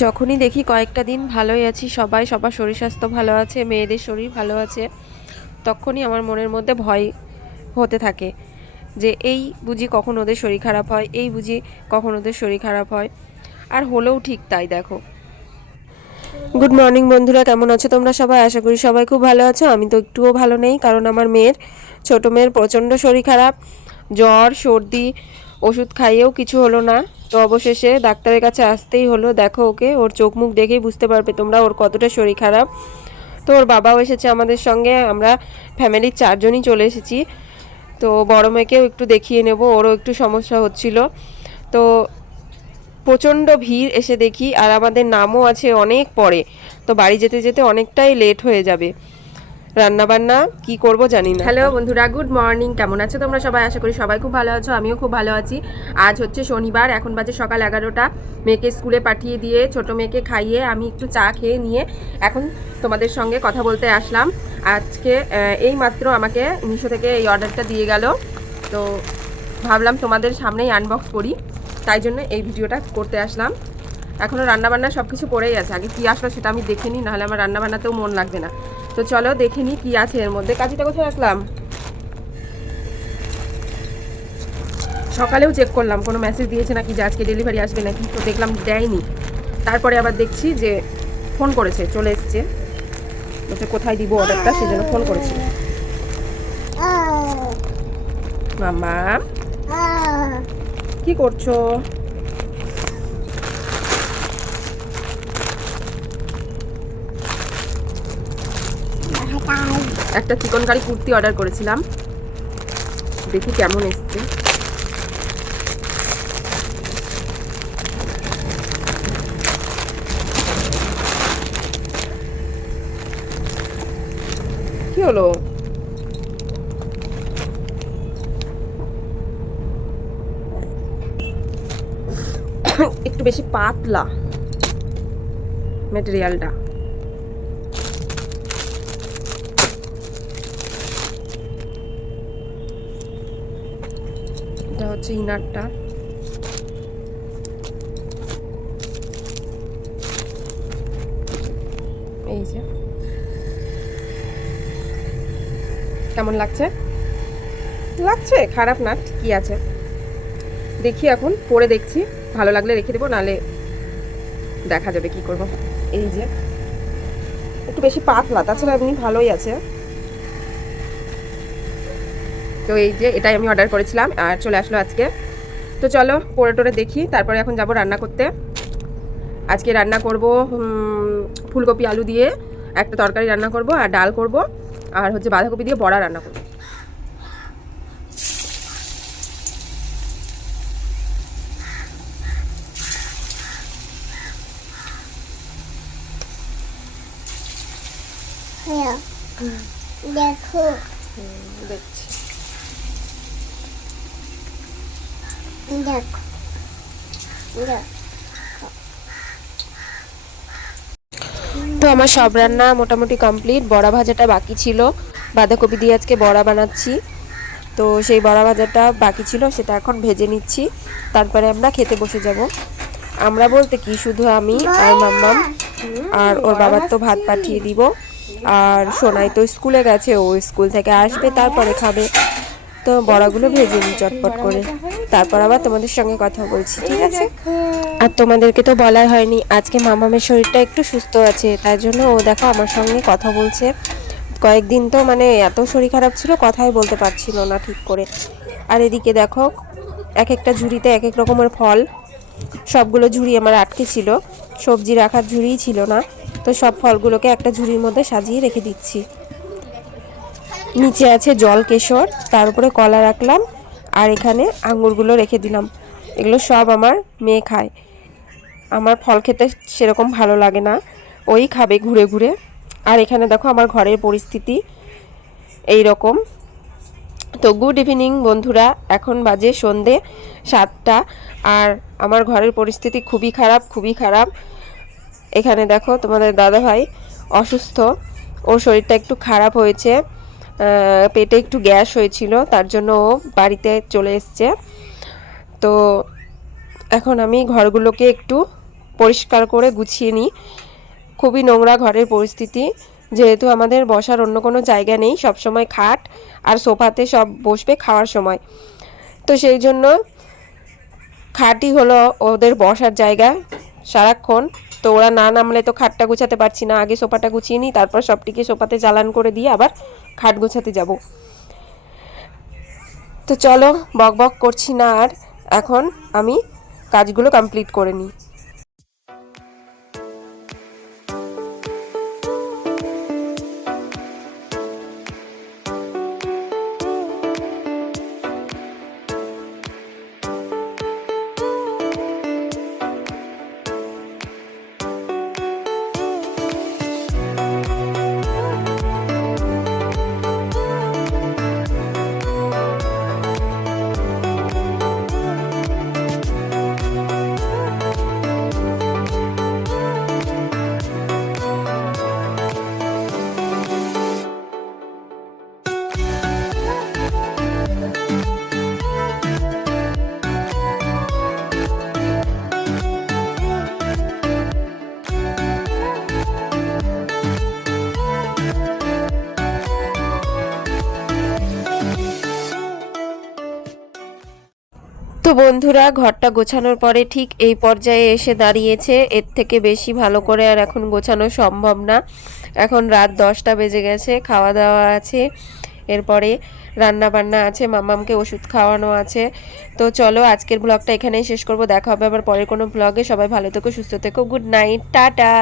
যখনই দেখি কয়েকটা দিন ভালোই আছি, সবাই, সবার শরীর স্বাস্থ্য ভালো আছে, মেয়েদের শরীর ভালো আছে, তখনই আমার মনের মধ্যে ভয় হতে থাকে যে এই বুঝি কখন ওদের শরীর খারাপ হয়, এই বুঝি কখন ওদের শরীর খারাপ হয়। আর হলেও ঠিক তাই, দেখো। গুড মর্নিং বন্ধুরা, কেমন আছো তোমরা সবাই? আশা করি সবাই খুব ভালো আছো। আমি তো একটুও ভালো নেই, কারণ আমার মেয়ের, ছোটো মেয়ের প্রচণ্ড শরীর খারাপ, জ্বর, সর্দি, ওষুধ খাইয়েও কিছু হলো না। তো অবশেষে ডাক্তারের কাছে আসতেই হলো, দেখো ওকে, ওর চোখ মুখ দেখেই বুঝতে পারবে তোমরা ওর কতটা শরীর খারাপ। তো ওর বাবাও এসেছে আমাদের সঙ্গে, আমরা ফ্যামিলির চারজনই চলে এসেছি। তো বড় মেয়েকেও একটু দেখিয়ে নেব, ওরও একটু সমস্যা হচ্ছিল। তো প্রচণ্ড ভিড় এসে দেখি, আর আমাদের নামও আছে অনেক পরে, তো বাড়ি যেতে যেতে অনেকটাই লেট হয়ে যাবে। রান্না বান্না কি করব জানি না। হ্যালো বন্ধুরা, গুড মর্নিং। কেমন আছো তোমরা সবাই? আশা করি সবাই খুব ভালো আছো, আমিও খুব ভালো আছি। আজ হচ্ছে শনিবার, এখন বাজে সকাল এগারোটা। মেয়েকে স্কুলে পাঠিয়ে দিয়ে ছোট মেয়েকে খাইয়ে আমি একটু চা খেয়ে নিয়ে এখন তোমাদের সঙ্গে কথা বলতে আসলাম। আজকে এই মাত্র আমাকে মিশো থেকে এই অর্ডারটা দিয়ে গেল। তো ভাবলাম তোমাদের সামনেই আনবক্স করি। তাই জন্য এই ভিডিওটা করতে আসলাম। এখনও রান্নাবান্না সব কিছু পড়েই আছে। আগে কী আসলো সেটা আমি দেখে নিই, নাহলে আমার রান্নাবান্নাতেও মন লাগবে না। তো চলো দেখে নিই কী আছে এর মধ্যে। কাজিটা কোথায় রাখলাম? সকালেও চেক করলাম কোনো মেসেজ দিয়েছে নাকি যে আজকে ডেলিভারি আসবে নাকি? তো দেখলাম দেয়নি। তারপরে আবার দেখছি যে ফোন করেছে চলে এসছে। বলছে কোথায় দিব অর্ডারটা সেজন্য ফোন করেছিল। মামা কি করছ? একটা চিকন কারি কুর্তি অর্ডার করেছিলাম। দেখি কেমন এসছে। কি হলো? একটু বেশি পাতলা মেটেরিয়ালটা হচ্ছে ইনারটা। এই যে। কেমন লাগছে? লাগছে, খারাপ না কি আছে। দেখি এখন, পরে দেখছি। ভালো লাগলে রেখে দেবো, নালে দেখা যাবে কি করব। এই যে। একটু বেশি পাতলা, তাছাড়া এমনি ভালোই আছে। তো এই যে এটাই আমি অর্ডার করেছিলাম আর চলে আসলো আজকে। তো চলো পরে টোরে দেখি তারপরে এখন যাব রান্না করতে। আজকে রান্না করব ফুলকপি আলু দিয়ে একটা তরকারি রান্না করব আর ডাল করব আর হচ্ছে বাঁধাকপি দিয়ে বড়া রান্না করব। হ্যাঁ দেখো। দেখছি দেখো দেখো তো আমার সব রান্না মোটামুটি কমপ্লিট। বড়া ভাজাটা বাকি ছিল। বাঁধাকপি দিয়ে আজকে বড়া বানাচ্ছি। তো সেই বড়া ভাজাটা বাকি ছিল, সেটা এখন ভেজে নিচ্ছি। তারপরে আমরা খেতে বসে যাব। আমরা বলতে কি, শুধু আমি আর মাম্মাম আর ওর বাবার তো ভাত পাঠিয়ে দিব। আর সোনাই তো স্কুলে গেছে, ও স্কুল থেকে আসবে, তারপরে খাবে। তো বড়াগুলো ভেজে নিই চটপট করে। তারপর আবার তোমাদের সঙ্গে কথা বলছি ঠিক আছে? আর তোমাদেরকে তো বলাই হয়নি আজকে মামামের শরীরটা একটু সুস্থ আছে তাই জন্য ও দেখো আমার সঙ্গে কথা বলছে। কয়েকদিন তো মানে এত শরীর খারাপ ছিল কথাই বলতে পারছিল না ঠিক করে। আর এদিকে দেখো এক একটা ঝুড়িতে এক এক রকমের ফল সবগুলো ঝুড়ি আমার আটকে ছিল সবজি রাখার ঝুড়িই ছিল না তো সব ফলগুলোকে একটা ঝুড়ির মধ্যে সাজিয়ে রেখে দিচ্ছি। নিচে আছে জল কেশর তার উপরে কলা রাখলাম আর এখানে আঙুরগুলো রেখে দিলাম। এগুলো সব আমার মেয়ে খায়। আমার ফল খেতে সেরকম ভালো লাগে না। ওই খাবে ঘুরে ঘুরে। আর এখানে দেখো আমার ঘরের পরিস্থিতি এই রকম তো গুড ইভিনিং বন্ধুরা, এখন বাজে সন্ধে সাতটা। আর আমার ঘরের পরিস্থিতি খুবই খারাপ খুবই খারাপ। এখানে দেখো তোমাদের দাদা ভাই অসুস্থ। ওর শরীরটা একটু খারাপ হয়েছে। পেটে একটু গ্যাস হয়েছিল, তার জন্য ও বাড়িতে চলে এসছে। তো এখন আমি ঘরগুলোকে একটু পরিষ্কার করে গুছিয়ে নিই। খুবই নোংরা ঘরের পরিস্থিতি। যেহেতু আমাদের বসার অন্য কোনো জায়গা নেই, সবসময় খাট আর সোফাতে সব বসবে খাওয়ার সময়। তো সেই জন্য খাটই হলো ওদের বসার জায়গা সারাক্ষণ। তো ওরা না নামলে তো খাটটা গোছাতে পারছি না, আগে সোফাটা গুছিয়ে নিই, তারপর সবটিকে সোফাতে চালান করে দিয়ে আবার খাট গোছাতে যাব। তো চলো বক বক করছি না আর, এখন আমি কাজগুলো কমপ্লিট করে নিই। তো বন্ধুরা, ঘরটা গোছানোর পরে ঠিক এই পর্যায়ে এসে দাঁড়িয়েছে। এর থেকে বেশি ভালো করে আর এখন গোছানো সম্ভব না। এখন রাত দশটা বেজে গেছে, খাওয়া দাওয়া আছে। এরপরে রান্না বান্না আছে, মামামকে ওষুধ খাওয়ানো আছে। তো চলো, আজকের ব্লগটা এখানেই শেষ করব। দেখা হবে আবার পরের কোনো ব্লগে। সবাই ভালো থেকো, সুস্থ থেকো। Good night, tata.